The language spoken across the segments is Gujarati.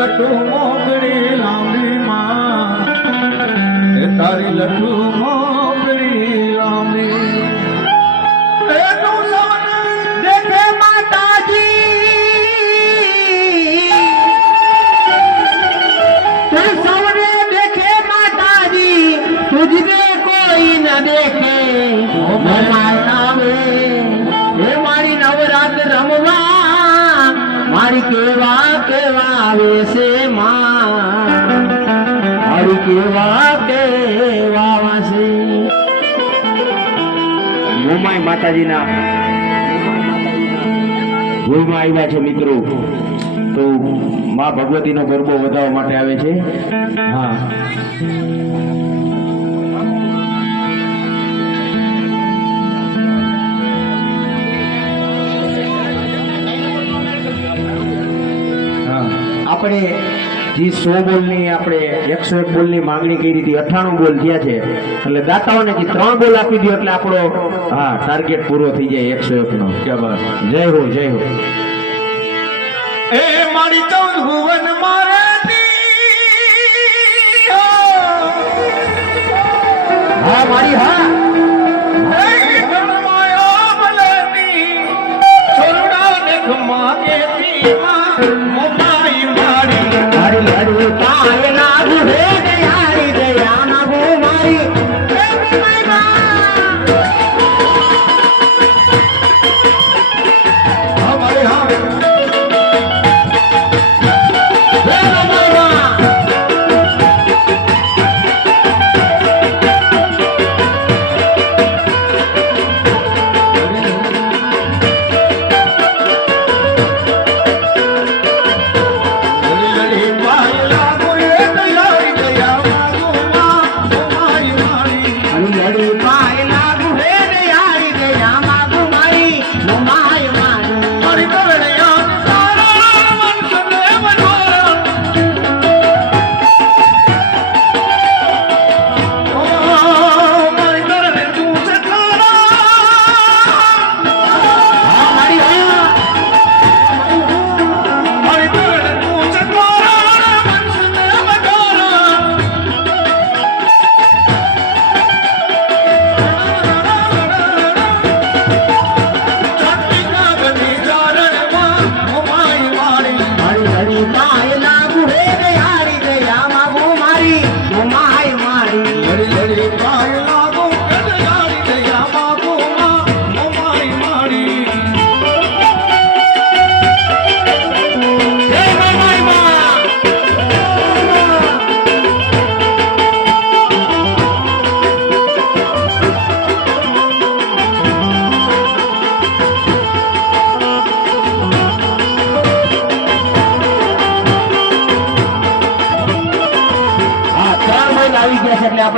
લટુ મોગડી લાંબી માં. એ તારી લટુ મોગડી લાંબી. દેખે માતાજી. તું કોઈ ન દેખે. મારી નવરાત રમવા. મારી કેવા આવે છે માં. મારી કેવા કેવા વાસે મોમાઈ માતાજીના. ભૂલમાં આવ્યા છે મિત્રો. તો માં ભગવતીનો ગરબો વધારવા માટે આવે છે. હા. આપણે જે સો બોલની આપણે એકસો એક બોલની માંગણી કરી હતી અઠ્ઠાણું બોલ થયા છે. એટલે દાતાઓને જે ત્રણ બોલ આપી દો એટલે આપણો હા ટાર્ગેટ પૂરો થઈ જાય એકસો એક નો જય હો જય હો. એ મારી ચૌદ ભુવન મારે હા. મારી હા. મારી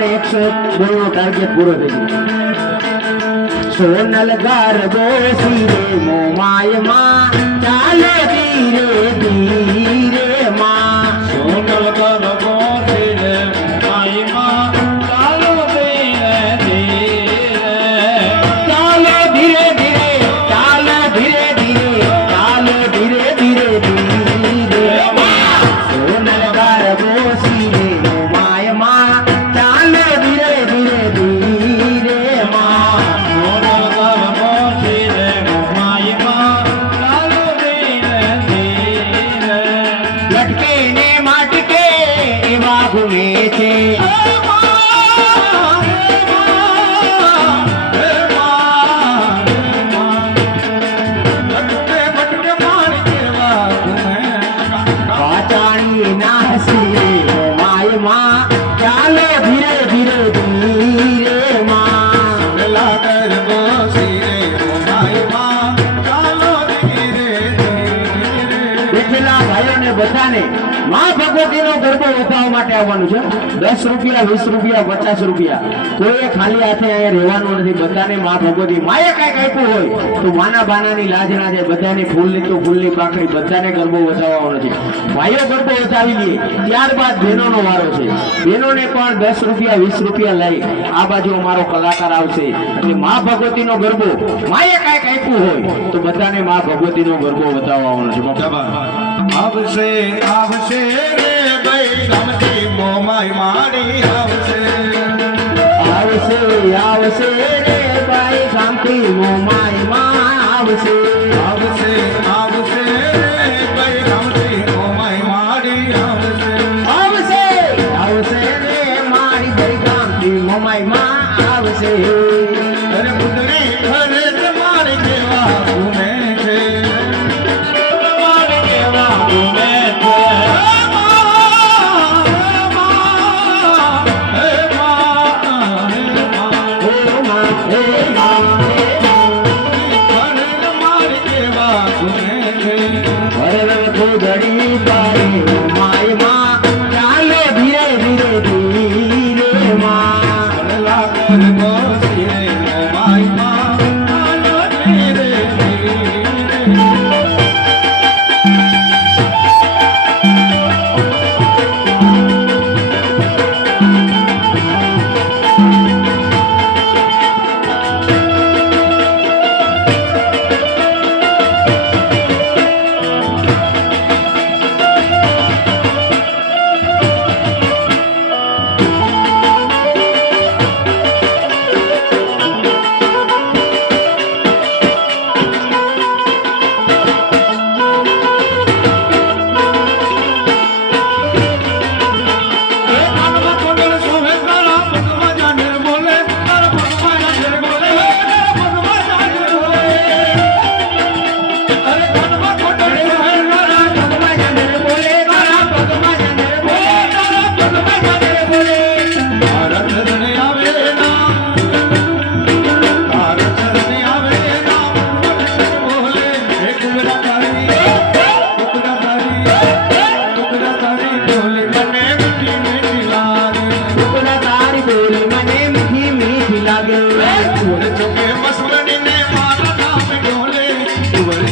આપણે એકસો એક ગોળનો ટાર્ગેટ પૂરો થઈ ગયો સોનલ ગરબો સિરે મોમાયમાં ચાલે ધીરે ધીરે માં ચાલે મા ભગવતી ભગવતીનો ગરબો વધાવવા માટે આવવાનું છે. દસ રૂપિયા, વીસ રૂપિયા, પચાસ રૂપિયા. કોઈએ ખાલી હાથે અહીંયા રહેવાનું નથી. બધાને માં ભગવતી, માએ કાંઈક આપ્યું હોય, તો માના બાનાની લાજ ના જાય બધાને ફૂલની તો ફૂલની પાકડી બધાને ગરબો વધાવવાનો છે. ભાઈઓ ગરબો વધાવી લઈએ ત્યારબાદ બહેનોનો વારો છે. બહેનોને પણ દસ રૂપિયા, વીસ રૂપિયા લઈ. આ બાજુ અમારો કલાકાર આવશે. એટલે ભગવતી ભગવતીનો ગરબો, માએ કાંઈક આપ્યું હોય, તો બધાને મા ભગવતીનો ગરબો વધાવવાનો છે. આવશે આવશે રે ભાઈ રમતી મોમાય મારી